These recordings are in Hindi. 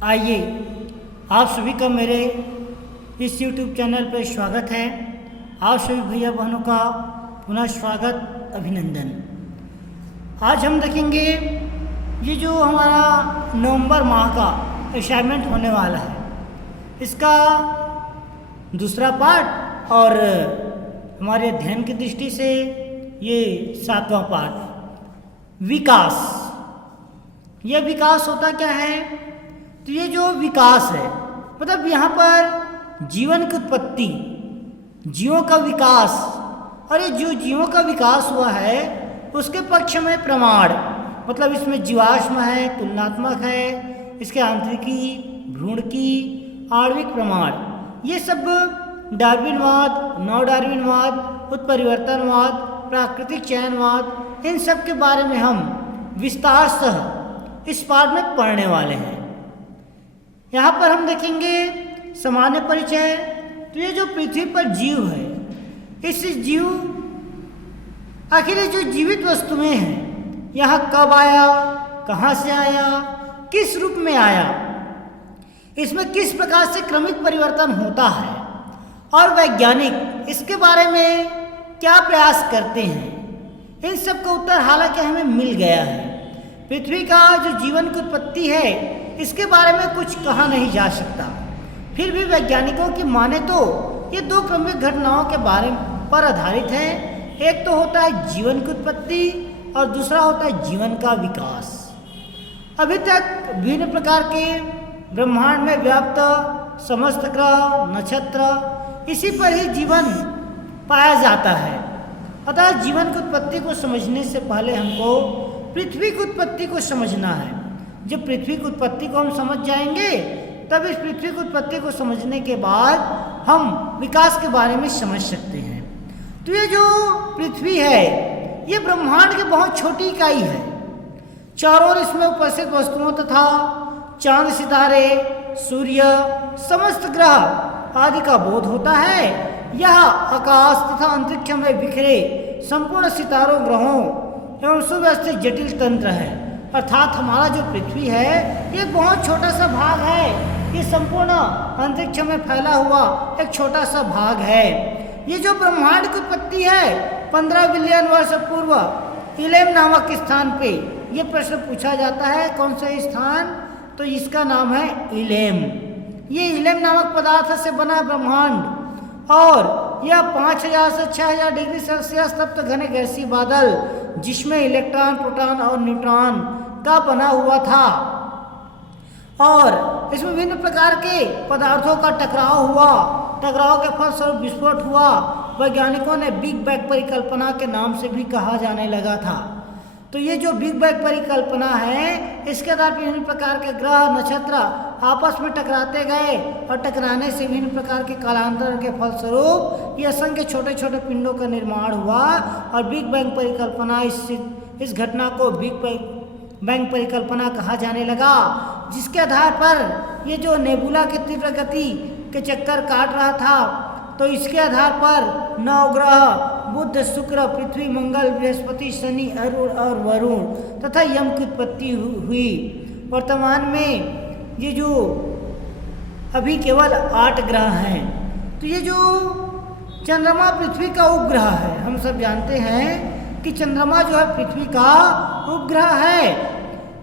आइए, आप सभी का मेरे इस YouTube चैनल पर स्वागत है। आप सभी भैया बहनों का पुनः स्वागत, अभिनंदन। आज हम देखेंगे ये जो हमारा नवंबर माह का असाइनमेंट होने वाला है, इसका दूसरा पार्ट और हमारे अध्ययन की दृष्टि से ये 7वां पार्ट, विकास। यह विकास होता क्या है? तो ये जो विकास है मतलब यहाँ पर जीवन की उत्पत्ति, जीवों का विकास, और ये जो जीवों का विकास हुआ है उसके पक्ष में प्रमाण, मतलब इसमें जीवाश्म है, तुलनात्मक है, इसके आंतरिकी, भ्रूणकी, आणविक प्रमाण, ये सब डार्विनवाद, नव डार्विनवाद, उत्परिवर्तनवाद, प्राकृतिक चयनवाद, इन सब के बारे में हम विस्तार सह इस पाठ में पढ़ने वाले हैं। यहाँ पर हम देखेंगे सामान्य परिचय। तो ये जो पृथ्वी पर जीव है, इस जीव, आखिर ये जो जीवित वस्तुएं हैं, यहाँ कब आया, कहाँ से आया, किस रूप में आया, इसमें किस प्रकार से क्रमिक परिवर्तन होता है, और वैज्ञानिक इसके बारे में क्या प्रयास करते हैं, इन सब का उत्तर हालांकि हमें मिल गया है। पृथ्वी का जो जीवन की उत्पत्ति है इसके बारे में कुछ कहा नहीं जा सकता, फिर भी वैज्ञानिकों की माने तो ये दो क्रमिक घटनाओं के बारे पर आधारित है। एक तो होता है जीवन की उत्पत्ति और दूसरा होता है जीवन का विकास। अभी तक विभिन्न प्रकार के ब्रह्मांड में व्याप्त समस्त ग्रह, नक्षत्र, इसी पर ही जीवन पाया जाता है। अतः जीवन की उत्पत्ति को समझने से पहले हमको पृथ्वी की उत्पत्ति को समझना है। जब पृथ्वी की उत्पत्ति को हम समझ जाएंगे तब इस पृथ्वी की उत्पत्ति को समझने के बाद हम विकास के बारे में समझ सकते हैं। तो ये जो पृथ्वी है ये ब्रह्मांड की बहुत छोटी इकाई है। चारों ओर इसमें उपस्थित वस्तुओं तथा चांद, सितारे, सूर्य, समस्त ग्रह आदि का बोध होता है। यह आकाश तथा अंतरिक्ष में बिखरे संपूर्ण सितारों, ग्रहों एवं सुव्यवस्थित जटिल तंत्र है। अर्थात हमारा जो पृथ्वी है ये बहुत छोटा सा भाग है, ये संपूर्ण अंतरिक्ष में फैला हुआ एक छोटा सा भाग है। ये जो ब्रह्मांड की उत्पत्ति है 15 बिलियन वर्ष पूर्व इलेम नामक स्थान पे, ये प्रश्न पूछा जाता है कौन सा स्थान, तो इसका नाम है इलेम। ये इलेम नामक पदार्थ से बना ब्रह्मांड, और यह 5000 से 6000 डिग्री सेल्सियस तप्त घने गैसीय बादल जिसमें इलेक्ट्रॉन, प्रोटॉन और न्यूट्रॉन का बना हुआ था, और इसमें विभिन्न प्रकार के पदार्थों का टकराव हुआ। टकराव के फलस्वरूप विस्फोट हुआ। वैज्ञानिकों ने बिग बैंग परिकल्पना के नाम से भी कहा जाने लगा था। तो ये जो बिग बैंग परिकल्पना है इसके आधार पर विभिन्न प्रकार के ग्रह, नक्षत्र आपस में टकराते गए, और टकराने से विभिन्न प्रकार के कालांतर के फलस्वरूप ये असंख्य छोटे छोटे पिंडों का निर्माण हुआ। और बिग बैंग परिकल्पना, इस घटना को बिग बैंग परिकल्पना कहा जाने लगा, जिसके आधार पर ये जो नेबुला की तीव्र गति के चक्कर काट रहा था, तो इसके आधार पर नवग्रह बुध, शुक्र, पृथ्वी, मंगल, बृहस्पति, शनि, अरुण और वरुण तथा यम की उत्पत्ति हुई। वर्तमान में ये जो अभी केवल 8 ग्रह हैं। तो ये जो चंद्रमा पृथ्वी का उपग्रह है, हम सब जानते हैं कि चंद्रमा जो है पृथ्वी का उपग्रह है।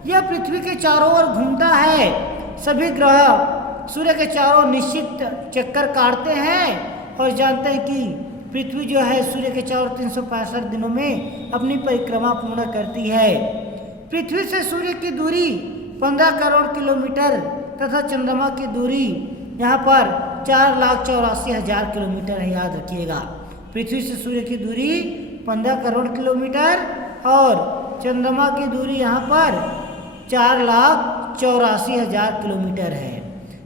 यह पृथ्वी के चारों ओर घूमता है। सभी ग्रह सूर्य के चारों निश्चित चक्कर काटते हैं, और जानते हैं कि पृथ्वी जो है सूर्य के चारों 365 दिनों में अपनी परिक्रमा पूर्ण करती है। पृथ्वी से सूर्य की दूरी 15 करोड़ किलोमीटर तथा चंद्रमा की दूरी यहाँ पर 4,84,000 किलोमीटर है, याद रखिएगा। पृथ्वी से सूर्य की दूरी 15 करोड़ किलोमीटर और चंद्रमा की दूरी यहाँ पर 4,84,000 किलोमीटर है।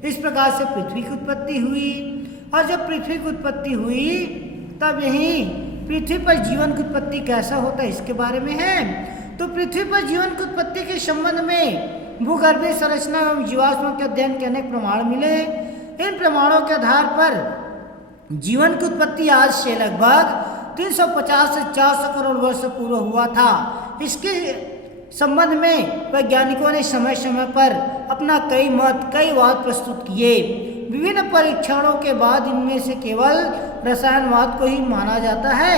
इस प्रकार से पृथ्वी की उत्पत्ति हुई। और जब पृथ्वी की उत्पत्ति हुई तब यही पृथ्वी पर जीवन की उत्पत्ति कैसा होता है इसके बारे में है। तो पृथ्वी पर जीवन की उत्पत्ति के संबंध में भूगर्भीय संरचना एवं जीवाश्म के अध्ययन के अनेक प्रमाण मिले। इन प्रमाणों के आधार पर जीवन की उत्पत्ति आज से लगभग 350 से 400 करोड़ वर्ष पूर्व हुआ था। इसके संबंध में वैज्ञानिकों ने समय समय पर अपना कई मत कई वाद प्रस्तुत किए। विभिन्न परीक्षणों के बाद इनमें से केवल रसायनवाद को ही माना जाता है।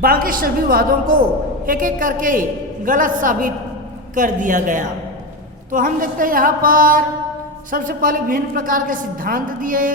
बाकी सभी वादों को एक एक करके गलत साबित कर दिया गया। तो हम देखते हैं यहाँ पर सबसे पहले विभिन्न प्रकार के सिद्धांत दिए,